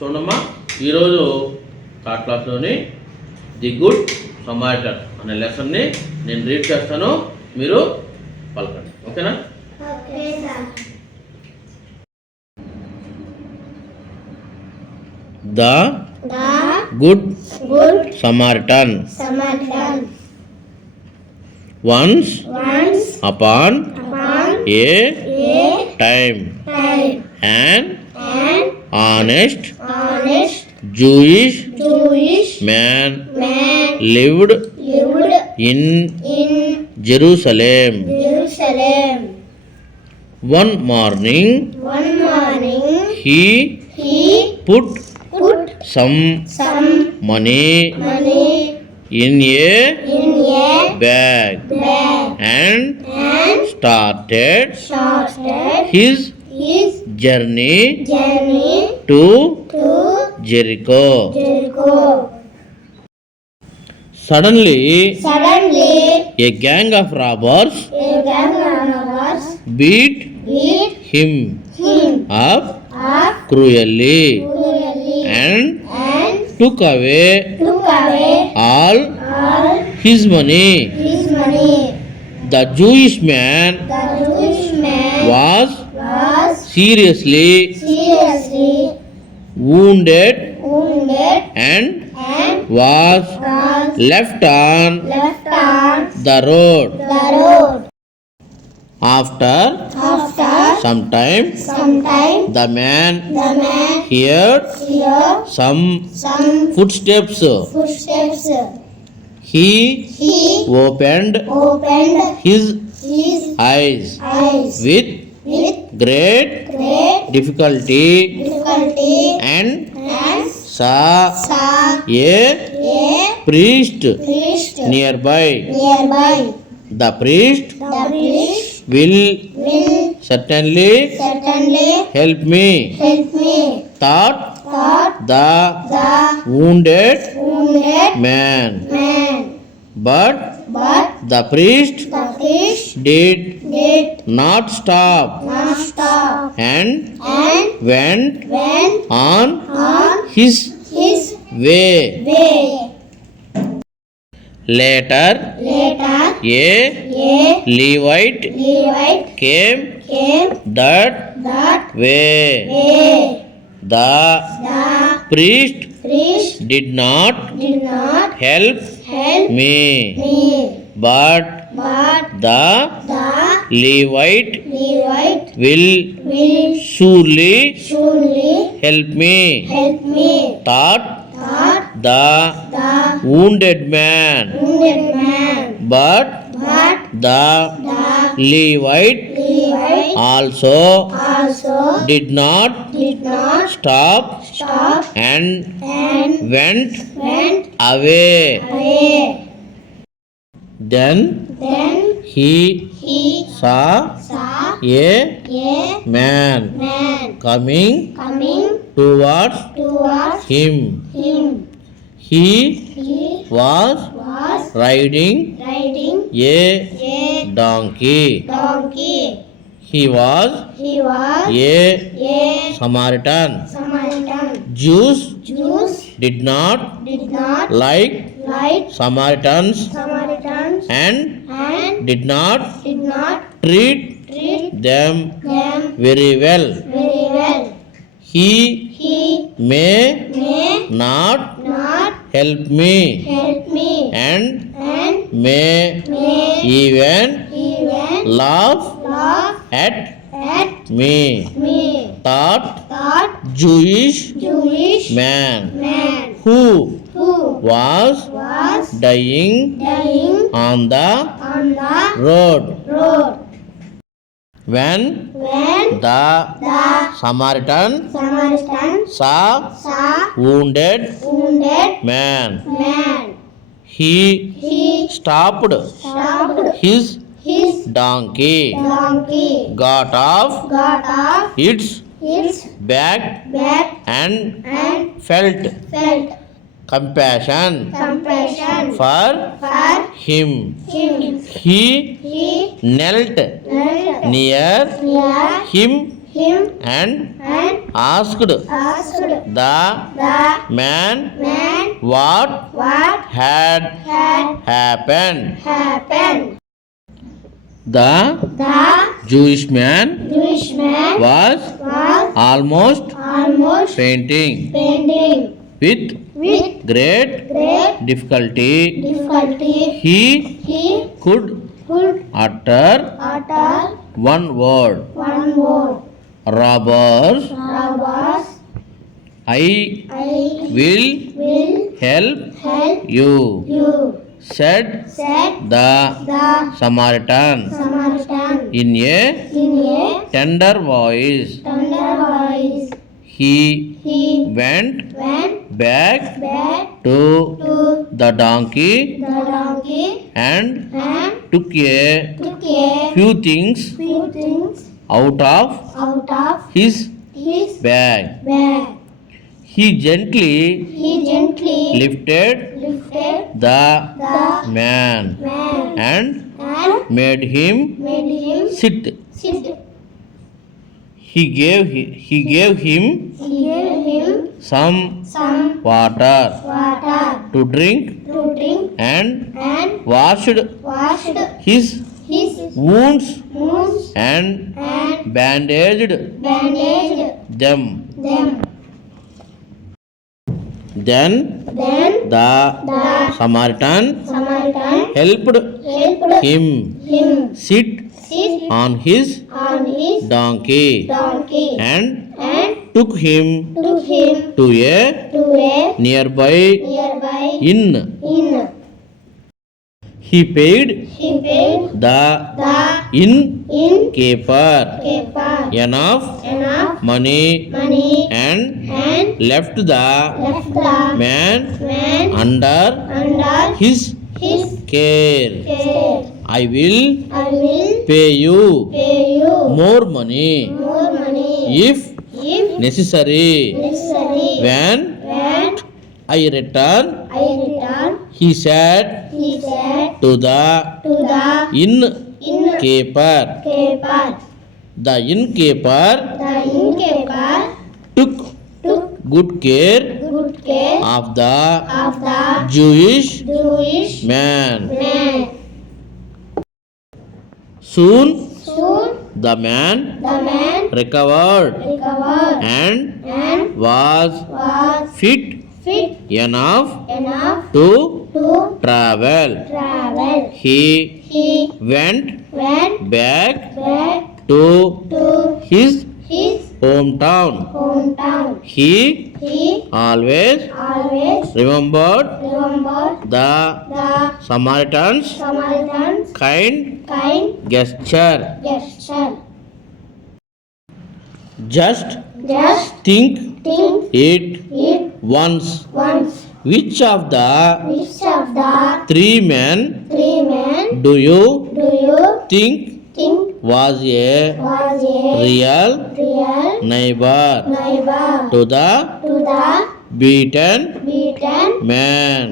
చూడమ్మా, ఈరోజు third క్లాస్లోని the good Samaritan అనే లెసన్ని నేను రీడ్ చేస్తాను, మీరు పలకండి. ఓకేనా? The good Samaritan. Once upon a time, an honest Jewish man lived in Jerusalem. One morning he put some money in a bag and started his journey to Jericho. Suddenly a gang of robbers beat him up cruelly and took away all his money. The Jewish man was seriously wounded and was left on the road. After some time, the man heard some footsteps. He opened his eyes with great difficulty and saw a priest nearby. The priest will certainly help me, thought the wounded man. But the priest did not stop and went on his way. Later, a Levite came that way. The priest did not help me, but the Levite will surely help me, thought the wounded man. But the Levite also did not stop and went away. Then he saw a man coming towards him. He was riding a donkey. He was a Samaritan. Jews did not like Samaritans and did not treat them very well. He may not help me and may even laugh at me, thought Jewish man who was dying on the road. When the Samaritan saw wounded man, he stopped his donkey, got off its back and felt compassion for him. He knelt near him and asked the man what had happened. The Jewish man was almost fainting. With great difficulty, he could utter one word. Robbers, I will help you, said the Samaritan in a tender voice. He went back to the donkey and took a few things out of his bag. He gently lifted the man and made him sit. He gave him some water to drink and washed his wounds and bandaged them. Then the Samaritan helped him sit on his donkey and took him to a nearby inn. He paid the innkeeper enough money and left the man under his care. I will pay you more money if necessary. When I return, he said to the innkeeper. The innkeeper took good care of the Jewish man. Soon the man recovered and was fit enough to travel. He went back to his hometown. He always remembered the Samaritan's kind gesture. Just think it once. Which of the three men do you think was a real neighbor to the beaten man?